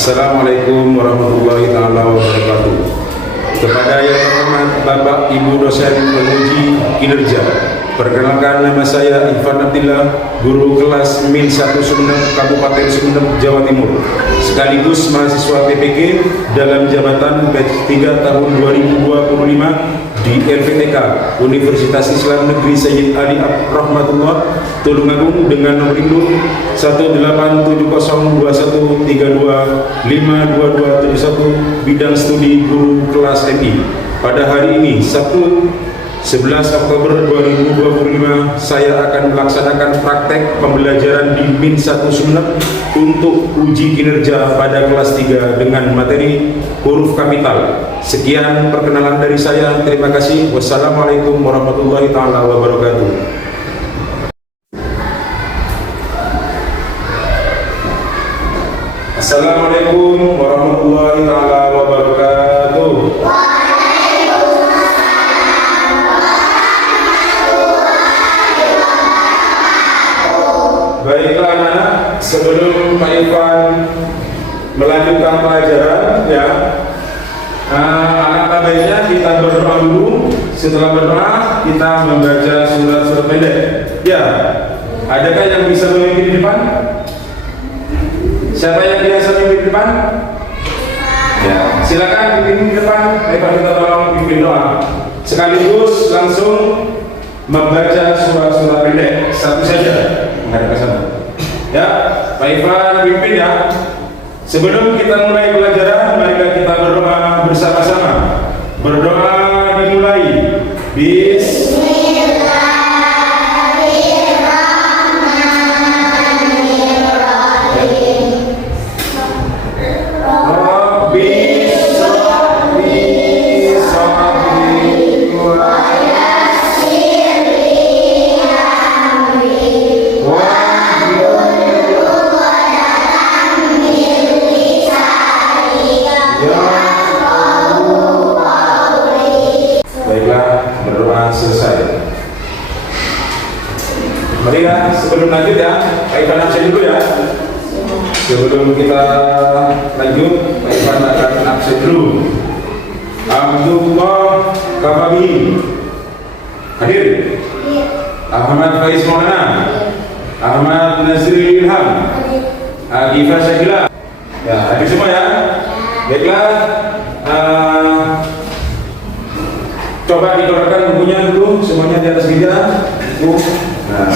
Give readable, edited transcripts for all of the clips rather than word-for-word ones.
Assalamualaikum warahmatullahi taala wabarakatuh. Kepada yang terhormat Bapak Ibu dosen penguji kinerja, perkenalkan nama saya Irfan Abdillah, guru kelas Min 1 Sumeneb, Kabupaten Sumeneb, Jawa Timur, sekaligus mahasiswa PPK dalam jabatan batch 3 tahun 2025 di LPTK Universitas Islam Negeri Sayyid Ali Rahmatullah Tulungagung dengan nomor induk 1870213252271 bidang studi guru kelas MI. Pada hari ini Sabtu 11 Oktober 2025 saya akan melaksanakan praktek pembelajaran di Min 1 Sumeneb untuk uji kinerja pada kelas 3 dengan materi huruf kapital. Sekian perkenalan dari saya. Terima kasih. Wassalamualaikum warahmatullahi taala wabarakatuh. Assalamualaikum warahmatullahi taala wabarakatuh. Baiklah anak-anak, sebelum Pak Irfan melanjutkan pelajaran ya, anak baiknya kita berdoa dulu. Setelah berdoa kita membaca surat-surat pendek. Ya, adakah yang bisa memimpin di depan? Siapa yang biasa memimpin di depan? Ya, silakan pimpin di depan. Baik, kita tolong pimpin doa. Sekaligus langsung membaca surat-surat pendek satu saja. Menghadap ke sana. Ya, Pak Irfan pimpin ya. Sebelum kita mulai pelajaran, mari kita berdoa bersama-sama. Berdoa dimulai. Selesai. Mari ya, sebelum lanjut ya, Pak Irfan absen dulu ya. Sebelum kita lanjut, Pak Irfan akan absen dulu. Abdullah Kafabi hadir. Ahmad Faiz Maulana, Ahmad Nazri Ilham, Agifah Syakila. Ya, hadir semua ya. Baiklah. Coba dikeluarkan bukunya dulu, semuanya di atas meja. Buku. Nah.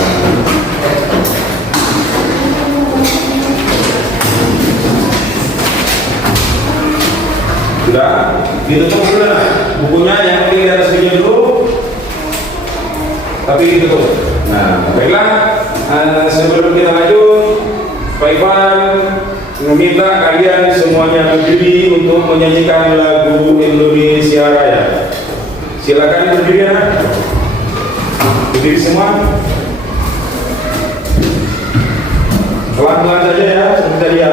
Sudah, ditutup dulu lah. Bukunya yang penting di atas meja dulu. Tapi ditutup. Nah, baiklah. Sebelum kita lanjut, Pak Irfan meminta kalian semuanya berdiri untuk menyanyikan lagu Indonesia Raya. Silakan berdiri ya. Berdiri semua. Pelan-pelan saja ya, seperti tadi ya.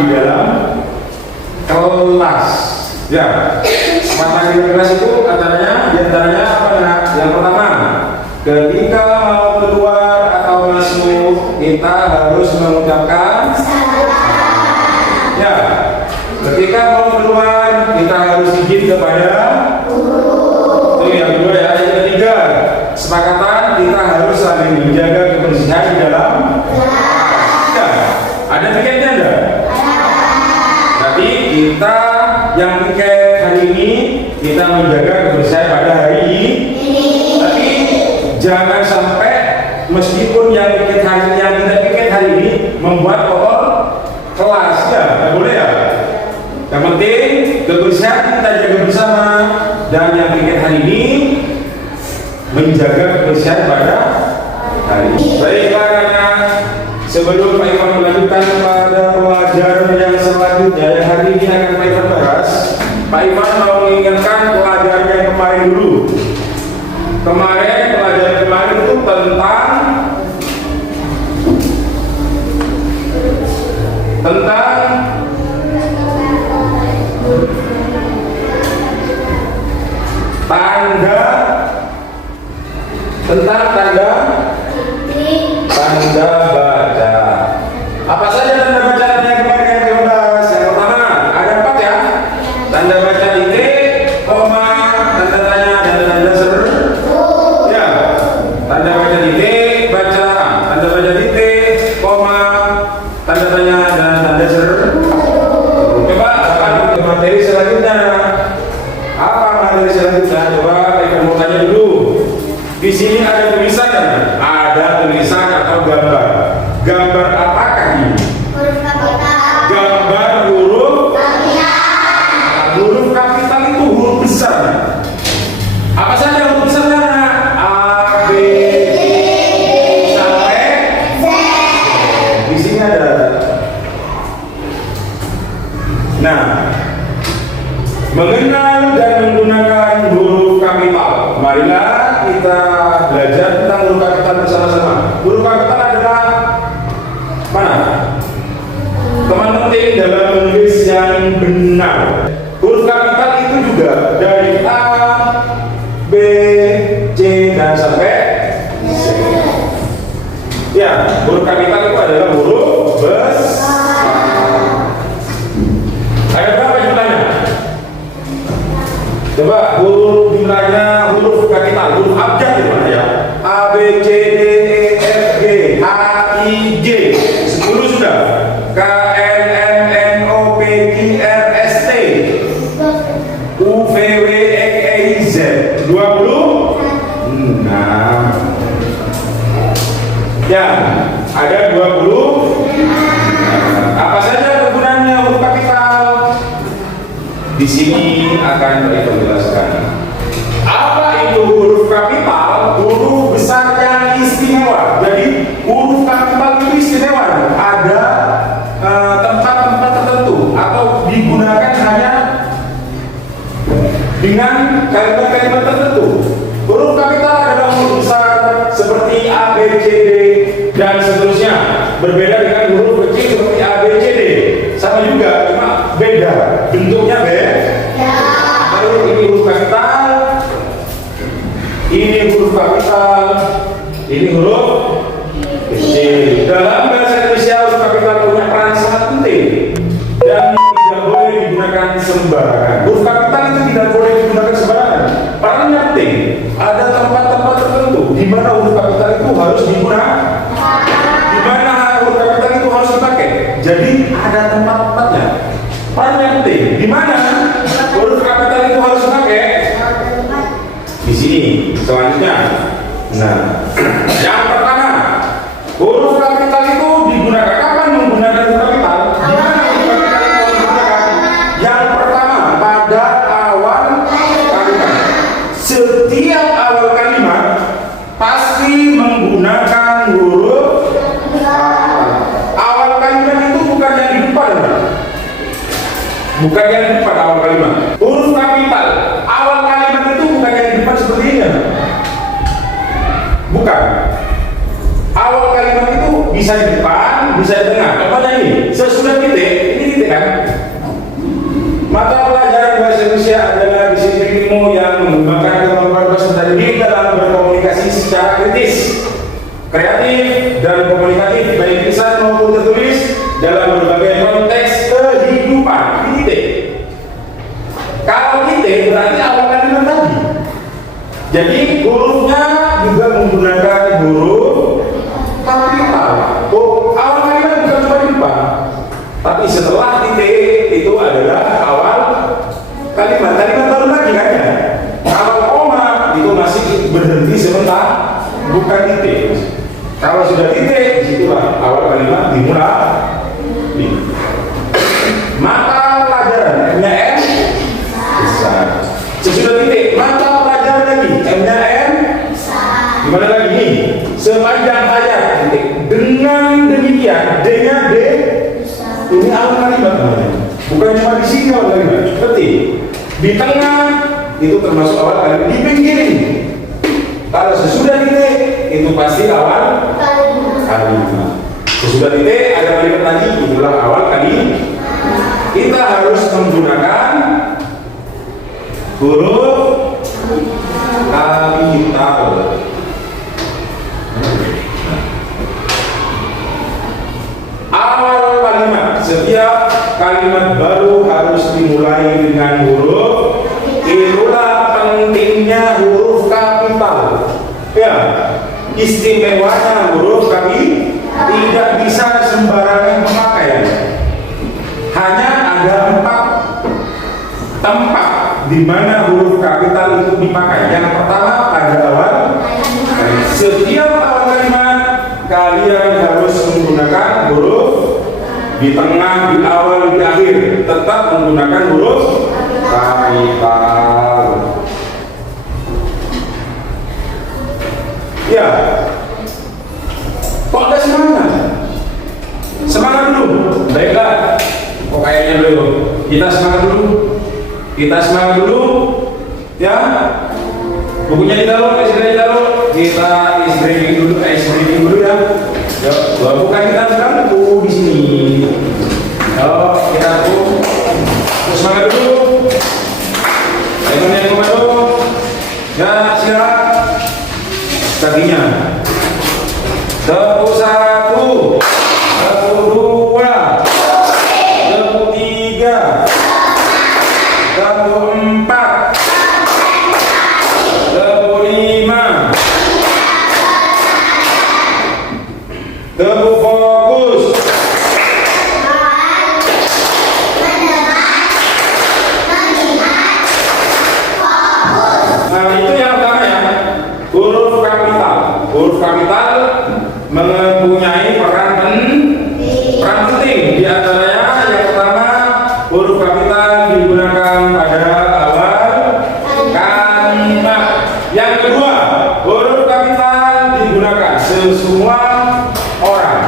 di dalam kelas. Ya, kesempatan di kelas itu diantaranya apa? Yang pertama, ketika mau keluar atau masuk, kita harus mengucapkan salam. Ya, ketika mau keluar, kita harus izin kepada guru. Itu yang kedua ya. Yang ketiga, kesepakatan kita harus saling menjaga kebersihan di dalam kelas. Ya, ada tiketnya enggak? Tapi kita yang tiket hari ini kita menjaga kebersihan pada hari ini. Tapi jangan sampai meskipun yang tiket hari ini membuat kotor kelas, ya nggak boleh ya. Yang penting kebersihan kita jaga bersama, dan yang tiket hari ini menjaga kebersihan pada hari ini. Baiklah, karena sebelum Pak Iwan melanjutkan pada pelajaran yang selanjutnya yang hari ini akan Pak Iwan bahas, Pak Iwan mau mengingatkan pelajaran yang kemarin dulu. Pelajaran kemarin itu tentang tanda baca. Apa saja tanda baca yang kemarin yang kita bahas? Yang pertama ada 4 ya. Tanda baca titik, koma, tanda tanya, dan tanda seru. Ya, tanda baca titik, baca, tanda baca titik, koma, tanda tanya, dan tanda seru. Coba akan ke materi selanjutnya. Apa materi selanjutnya? Coba kita mau tanya dulu. Di sini ada tulisan kan? Ada tulisan atau gambar. Gambar apakah ini? Huruf kapital. Gambar huruf kapital. Huruf kapital itu huruf besar. Apa saja huruf besarnya? A, B, sampai Z. Di sini ada. Nah, mengenal dan menggunakan huruf kapital. Marilah kita belajar tentang huruf kapital bersama-sama. Huruf kapital adalah mana? Teman-teman dalam menulis yang benar. Huruf kapital itu juga dari A, B, C, dan sampai Z. Ya, huruf kapital itu adalah huruf besar. Ada berapa jumlahnya? Coba huruf jumlahnya huruf kapital, huruf abjad di mana ya? A, B, C, D, E, F, G, H, I, J. 10 sudah. K, L, M, N, O, P, Q, R, S, T, U, V, W, X, Y, Z. 20? Nah, ya, ada 20. Apa saja kegunaannya huruf kapital? Di sini akan kita jelaskan. Apa itu huruf kapital? Huruf besar yang istimewa. Jadi huruf kapital itu istimewa. Ada tempat-tempat tertentu atau digunakan hanya dengan kalimat-kalimat tertentu. Huruf kapital adalah huruf besar seperti A, B, C, D, dan seterusnya. Berbeda dengan huruf kecil seperti A, B, C, D. Sama juga, cuma beda bentuknya, Lalu ini huruf kapital, ini huruf kapital, ini huruf kecil. Dalam bahasa Indonesia huruf kapital punya peran sangat penting dan tidak boleh digunakan sembarangan. Huruf kapital itu tidak boleh digunakan sembarangan. Perannya penting. Ada tempat-tempat tertentu di mana huruf kapital itu harus digunakan, di mana huruf kapital itu harus dipakai. Jadi ada tempat-tempatnya. Perannya penting. Di mana huruf kapital itu harus dipakai? Di sini. Selanjutnya. Nah, yang pertama, huruf kapital itu digunakan kapan menggunakan huruf kapital? Di mana huruf kapital itu digunakan? Yang pertama, pada awal kalimat. Setiap awal kalimat pasti menggunakan huruf kapital. Awal kalimat itu bukan yang di depan. Bukan yang di depan awal kalimat. Huruf kapital awal kalimat itu bukan yang di depan seperti ini. Bukan. Awal kalimat itu bisa di depan, bisa di tengah. Contohnya ini, sesudah titik, ini kreatif dan komunikatif baik lisan maupun tertulis dalam berbagai konteks kehidupan. Titik. Kalau titik berarti awal kalimat tadi. Jadi hurufnya juga menggunakan huruf kapital. Oh, awal kalimat bukan cuma di depan, tapi setelah titik itu adalah awal kalimat. Kalimat baru lagi kan ya. Kalau koma itu masih berhenti sebentar, bukan titik. Kalau sudah titik, disitulah awal kalimat dimulai. Mata pelajaran M-nya M besar. Sesudah titik, mata pelajaran lagi M-nya M gimana lagi nih? Sepanjang ayat titik. Dengan demikian D-nya D ini awal kalimat namanya. Bukan cuma di sini awal kalimat, seperti di tengah itu termasuk awal kalimat, di pinggir ini. Kalau sesudah titik itu pasti awal kalimat. Sesudah titik ada kalimat lagi, itulah awal kalimat. Kita harus menggunakan huruf kapital. Awal kalimat, setiap kalimat baru harus dimulai dengan huruf. Itulah pentingnya huruf kapital. Ya, istimewanya huruf kapital, tidak bisa sembarangan memakai. Hanya ada 4 tempat di mana huruf kapital itu dipakai. Yang pertama pada awal. Setiap awal kalimat kalian harus menggunakan huruf. Di tengah, di awal, di akhir tetap menggunakan huruf kapital. Ya, kok ada semangat? Semangat dulu. Baiklah, kok kayaknya dulu. Kita semangat dulu. Kita semangat dulu. Ya, bukunya ditaruh, istrinya ditaruh. Kita istri dulu ya. Yuk, bukan kita sekarang di sini. Kalau kita semangat dulu. Ayo yang komando. Ya, siap. Kakinya. Tepuk 1, tepuk 2, tepuk 3, tepuk 4, tepuk 5, tepuk fokus. Nah, itu yang pertama ya, huruf kapital. Huruf kapital mempunyai peran penting. Di antaranya yang pertama, huruf kapital digunakan pada awal kalimat. Yang kedua, huruf kapital digunakan semua orang.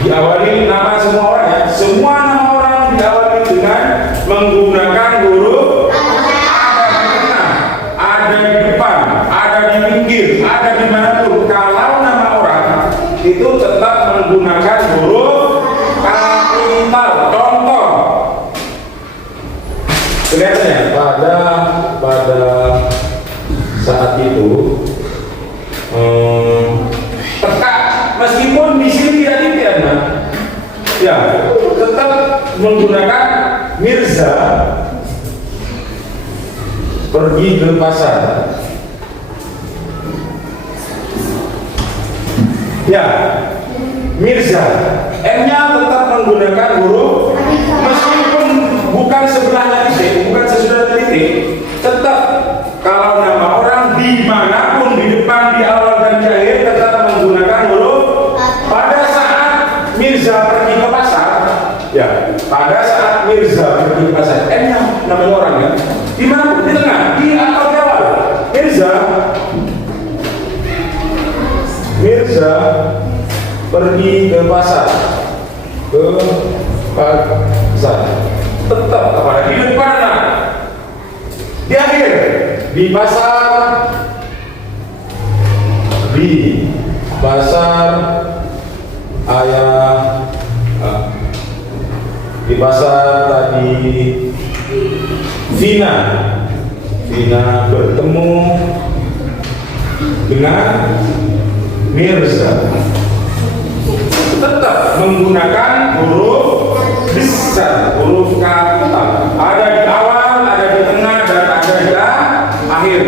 Diawali nama semua orang ya. Semua nama orang diawali dengan menggunakan huruf. Ada di depan, ada di pinggir, ada di manapun. Kalau nama orang itu tetap menggunakan huruf kapital. Contoh, kelihatannya pada saat itu tekak, meskipun di sini tidak demikian, ya tetap menggunakan Mirza pergi ke pasar. Ya, Mirza, M-nya tetap menggunakan huruf, meskipun bukan sebelahnya titik, bukan sesudah titik, tetap kalau nama orang dimanapun, di depan, di awal dan di akhir tetap menggunakan huruf. Pada saat Mirza pergi ke pasar, ya, pada saat Mirza pergi ke pasar, M-nya namanya orang ya, dimanapun, di tengah, di atau di awal, Mirza pergi ke pasar, tetap kepada di depan, di akhir, di pasar ayah, di pasar tadi Vina bertemu dengan Mirza. Tetap menggunakan huruf besar, huruf kapital. Ada di awal, ada di tengah, dan ada di akhir.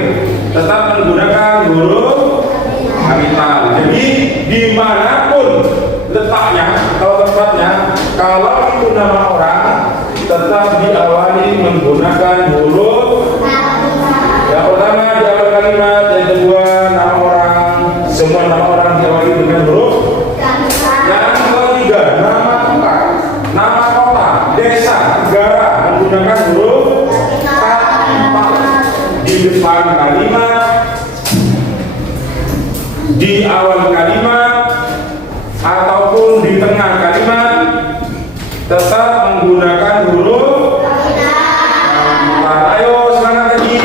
Tetap menggunakan huruf kapital. Jadi dimanapun letaknya atau tempatnya, kalau itu nama orang, tetap diawali menggunakan huruf. Yang pertama di awal kalimat, yang kedua nama orang, semua nama orang diawali dengan huruf. Yang ketiga nama tempat, nama kota, desa, negara menggunakan huruf kapital. Di depan kalimat, di awal kalimat, ataupun di tengah kalimat, tetap menggunakan huruf kapital. Ayo semangat lagi.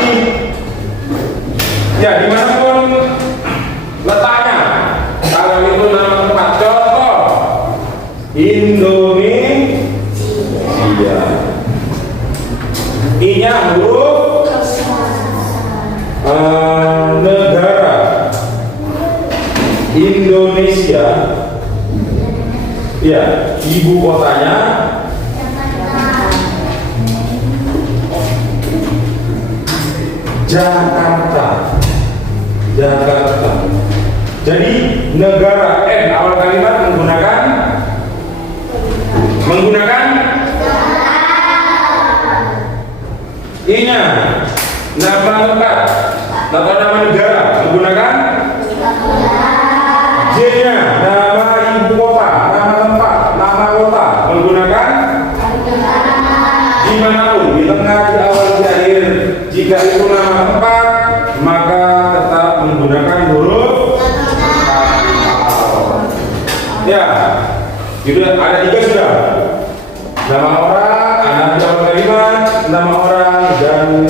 Ya, dimanapun letaknya. Kalau itu nama tempat, contoh Indonesia. I-nya huruf negara Indonesia. Ya, ibu kotanya Jakarta. Jakarta. Jadi negara N awal kalimat menggunakan I-nya nama tempat atau nama negara menggunakan J-nya nama ibu kota, nama tempat, nama kota menggunakan dimanapun, di tengah, di awal, di akhir. Jika itu nama tempat, maka tetap menggunakan huruf kapital. Ya, sudah ada 3 sudah. Nama orang, nama di awal kalimat, nama orang, dan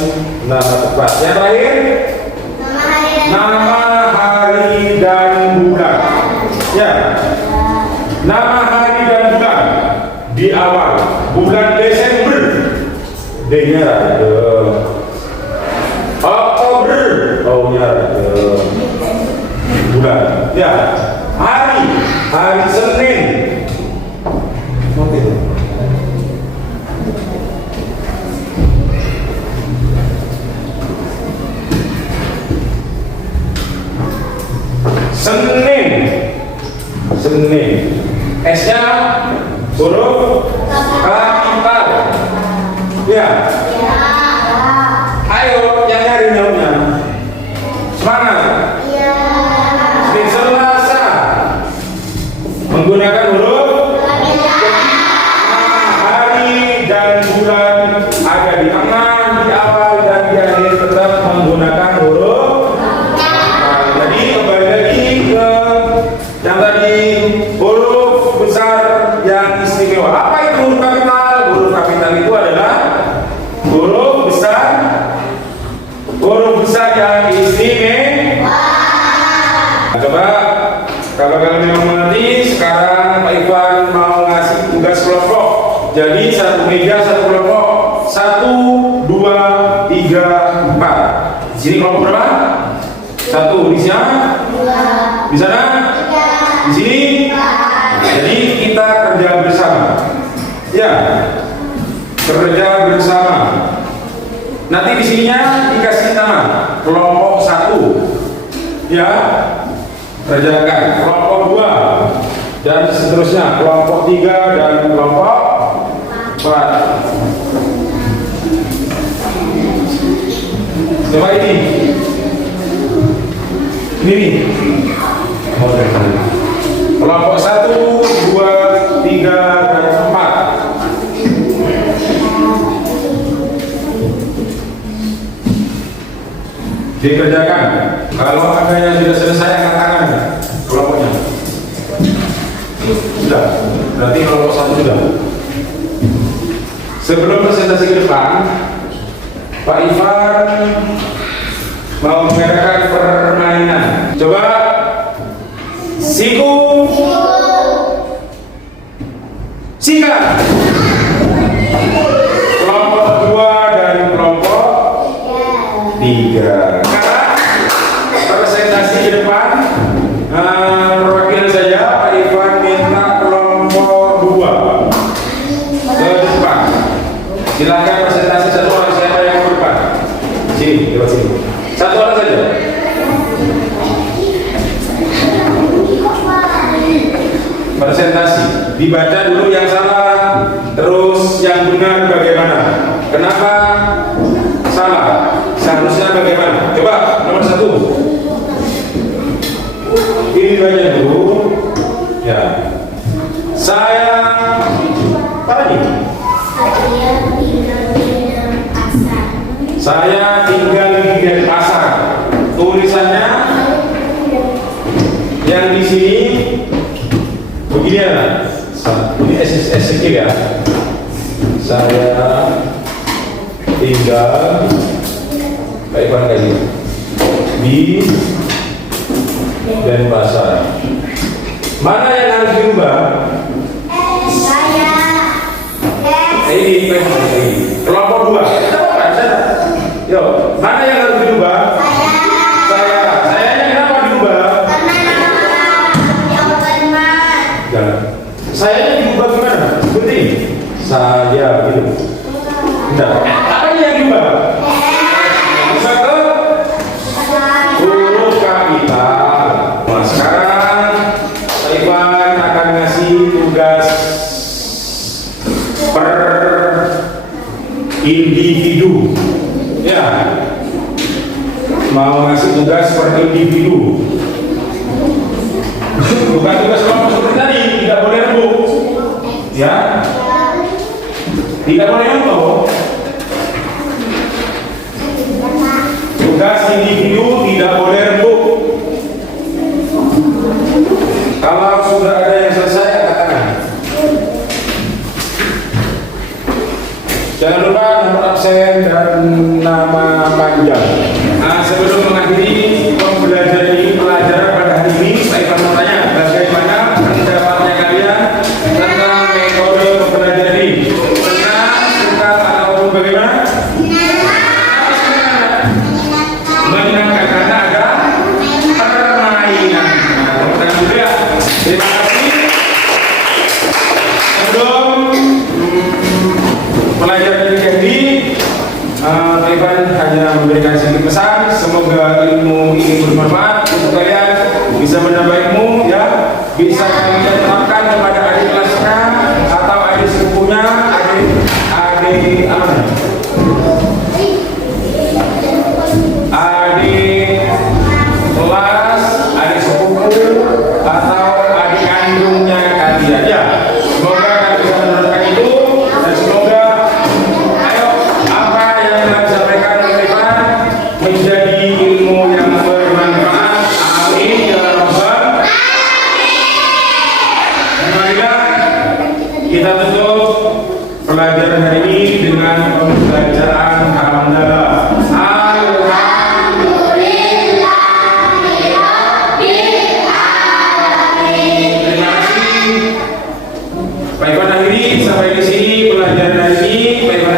nama tempat. Yang terakhir, nama hari dan bulan. Ya, nama hari dan bulan di awal. Bulan Desember, D-nya ada. Oktober, O-nya ada. Bulan. Ya, hari Senin. Oke. Senin. S-nya huruf kapital. Ya. Ayo yang nyari jawabnya. Semangat. Senin Selasa menggunakan huruf hari dan bulan ada di tengah, di awal, dan di akhir. Tetap menggunakan huruf. Jadi kembali lagi ke yang tadi, huruf besar yang istimewa. Apa itu huruf kapital? Huruf kapital itu adalah huruf besar yang istimewa. Coba kalau kalian mau mengerti, sekarang Pak Ivan mau ngasih tugas kelompok. Jadi satu meja, satu kelompok. 1, 2, 3, 4. Di sini kelompok berapa? 1. Di sana? 2. Di sana? 3. Di sini? 4. Jadi kita kerja bersama. Ya, kerja bersama. Nanti di sininya dikasih nama kelompok 1. Ya, kerjakan kelompok 2 dan seterusnya, kelompok 3 dan kelompok 4. Coba ini nih. Kelompok 1, 2, 3 dan 4. Dikerjakan. Kalau ada yang sudah selesai, angkat tangan kelompoknya. Sudah. Berarti kelompok 1 sudah. Sebelum presentasi ke depan, Pak Ivan mau mengadakan permainan. Coba siku sika. Kelompok 2 dan kelompok 3. Presentasi di depan Silakan presentasi satu orang, siapa yang mau depan? Sini, lewat sini. Satu orang saja. Presentasi dibaca dulu yang salah, terus yang benar bagaimana? Kenapa salah? Seharusnya bagaimana? Coba nomor 1. Ini baca dulu. Ya. Saya apa ini? Saya tinggal di Denpasar. Tulisannya yang di sini begini ya. Ini SSS ya. Saya tinggal kayak mana kayak gini di Denpasar. Mana yang harus diubah? Ini kelompok 2. Yo, mana yang harus diubah? Saya. Sayanya kenapa diubah? Jangan. Sayanya diubah gimana? Seperti saya gitu. Enggak. Apa yang diubah? Bisa ke huruf kapital. Nah, sekarang Iwan akan ngasih tugas per individu. Ya, mau ngasih tugas per individu. Bukan tugas kelompok seperti tadi, tidak boleh rembuk. Ya, tidak boleh rembuk. Tugas individu tidak boleh rembuk. Kalau sudah ada yang selesai, katakan. Jangan lupa nomor absen dan nama panjang. Nah, sebelum mengakhiri pembelajaran ini, pelajaran pada hari ini, saya akan bertanya bagaimana pendapatnya kalian tentang metode pembelajaran ini. Benar, suka atau bagaimana? Menyenangkan karena ada permainan. Terima kasih. Sebelum pelajaran ini jadi, Ivan hanya memberikan sedikit pesan. Semoga ilmu ini bermanfaat untuk kalian, bisa menambah ilmu, ya, bisa kalian terapkan kepada adik kelasnya atau adik sepupunya, adik apa? Adik kelas, adik sepupu, atau adik kandungnya kalian, ya. Semoga kalian bisa menerapkan itu, dan semoga apa yang telah disampaikan oleh Ivan menjadi ilmu yang bermanfaat. Amin ya rabbal alamin. Marilah kita tutup pelajaran hari ini dengan pembacaan hamdalah. Baik, akhiri sampai di sini pelajaran hari ini. Baik,